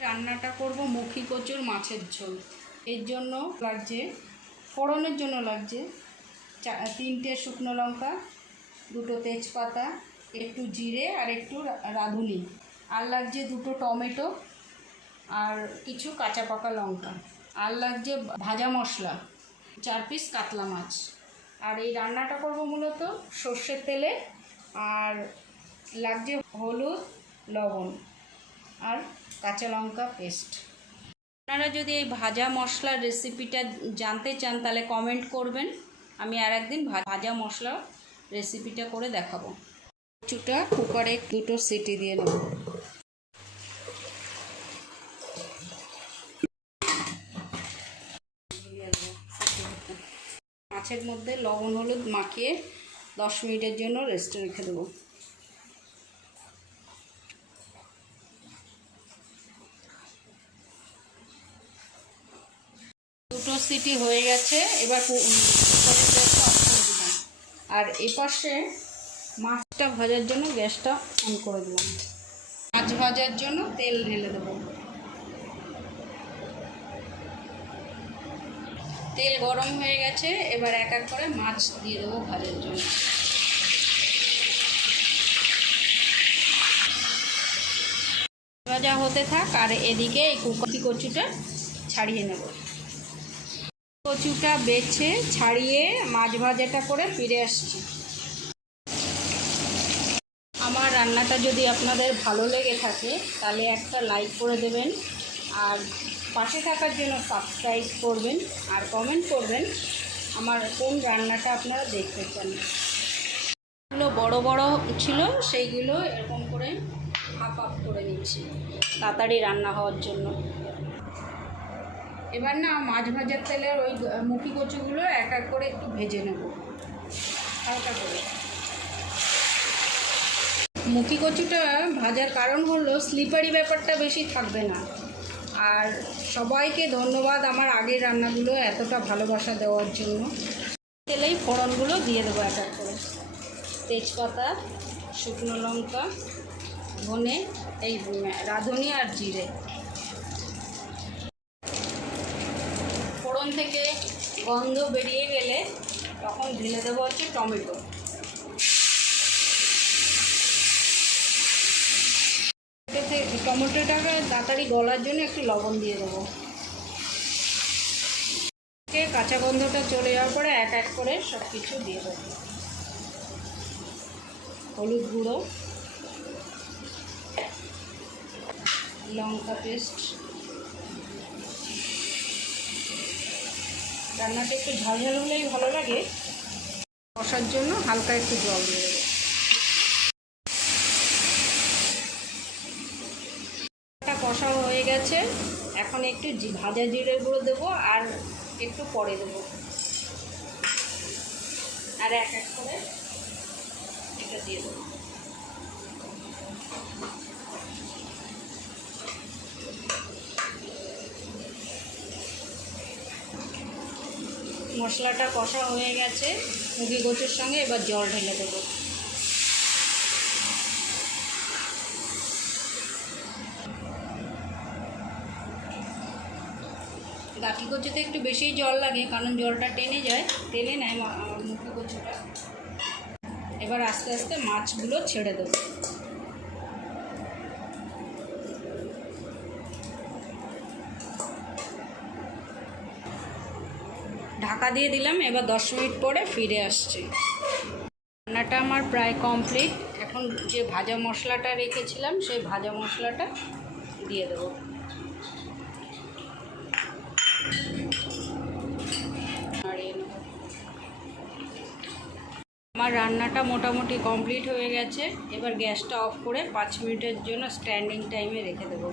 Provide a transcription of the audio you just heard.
রান্নাটা করব মুখী কচুর মাছের ঝোল। এর জন্য লাগছে, ফোড়নের জন্য লাগছে 3টে শুকনো লঙ্কা, 2টো তেজপাতা, একটু জিরে আর একটু রাঁধুনি, আর লাগছে 2টো টমেটো আর কিছু কাঁচা পাকা লঙ্কা, আর লাগছে ভাজা মশলা 4 পিস কাতলা মাছ। আর এই রান্নাটা করব মূলত সর্ষের তেলে, আর লাগছে হলুদ, লবণ আর কাঁচা লঙ্কা পেস্ট। আপনারা যদি এই ভাজা মশলার রেসিপিটা জানতে চান তাহলে কমেন্ট করবেন, আমি আর একদিন ভাজা মশলা রেসিপিটা করে দেখাবো। কচুটা কুকারে 2টো সিটি দিয়ে নেব। মাছের মধ্যে লবণ হলুদ মাখিয়ে 10 মিনিটের জন্য রেস্টে রেখে দেবো। দুটো সিটি হয়ে গেছে, এবার গ্যাসটা অফ করে দিলাম। আর এপাশে মাছটা ভাজার জন্য গ্যাসটা অন করে দিলাম। মাছ ভাজার জন্য তেল ঢেলে দেবো। তেল গরম হয়ে গেছে, এবার এক এক করে মাছ দিয়ে দেবো ভাজার জন্য। ভাজা হতে থাক, আর এদিকে এই কচুটা ছাড়িয়ে নেব। কচুটা বেছে ছাড়িয়ে মাছ ভাজাটা করে ফিরে আসছি। আমার রান্নাটা যদি আপনাদের ভালো লেগে থাকে তাহলে একটা লাইক করে দেবেন, আর পাশে থাকার জন্য সাবস্ক্রাইব করবেন, আর কমেন্ট করবেন আমার কোন রান্নাটা আপনারা দেখতে চান। এগুলো বড় বড় ছিল, সেইগুলো এরকম করে হাফ করে নিচ্ছি তাড়াতাড়ি রান্না হওয়ার জন্য। এবার না মাছ ভাজার তেলের ওই মুখী কচুগুলো এক এক করে একটু ভেজে নেব হালকা করে। মুখী কচুটা ভাজার কারণ হলো স্লিপারি ব্যাপারটা বেশি থাকবে না। আর সবাইকে ধন্যবাদ আমার আগের রান্নাগুলো এতটা ভালোবাসা দেওয়ার জন্য। তেলেই ফোড়নগুলো দিয়ে দেবো এক এক করে। তেজপাতা, শুকনো লঙ্কা, ধনে, এই রাঁধুনি আর জিরে। ফোড়ন থেকে গন্ধ বেরিয়ে গেলে তখন ঢেলে দেবো হচ্ছে টমেটো। টমেটোটাকে তাড়াতাড়ি গলার জন্য একটু লবণ দিয়ে দেবো। কাঁচা গন্ধটা চলে যাওয়ার পরে এক এক করে সব কিছু দিয়ে দেবো। হলুদ গুঁড়ো, লঙ্কা পেস্ট। রান্নাটা একটু ঝালঝাল হলেই ভালো লাগে। কষার জন্য হালকা একটু জল দিয়ে দেবো। কষা হয়ে গেছে, এখন একটু ভাজা জিরের গুঁড়ো দেবো, আর একটু পরে দেবো। আর এক এক করে এটা দিয়ে দেবো। মশলাটা কষা হয়ে গেছে মুখী কচুর সঙ্গে, এবার জল ঢেলে দেবো। গাঠি কচুতে একটু বেশি জল লাগে, কারণ জলটা টেনে নেয় মুখী কচুটা। এবার আস্তে আস্তে মাছগুলো ছেড়ে দেবো। ঢাকা দিয়ে দিলাম, এবার 10 মিনিট পরে ফিরে আসছি। রান্নাটা আমার প্রায় কমপ্লিট। এখন যে ভাজা মশলাটা রেখেছিলাম সেই ভাজা মশলাটা দিয়ে দেবো। আমার রান্নাটা মোটামুটি কমপ্লিট হয়ে গেছে। এবার গ্যাসটা অফ করে 5 মিনিটের জন্য স্ট্যান্ডিং টাইমে রেখে দেবো।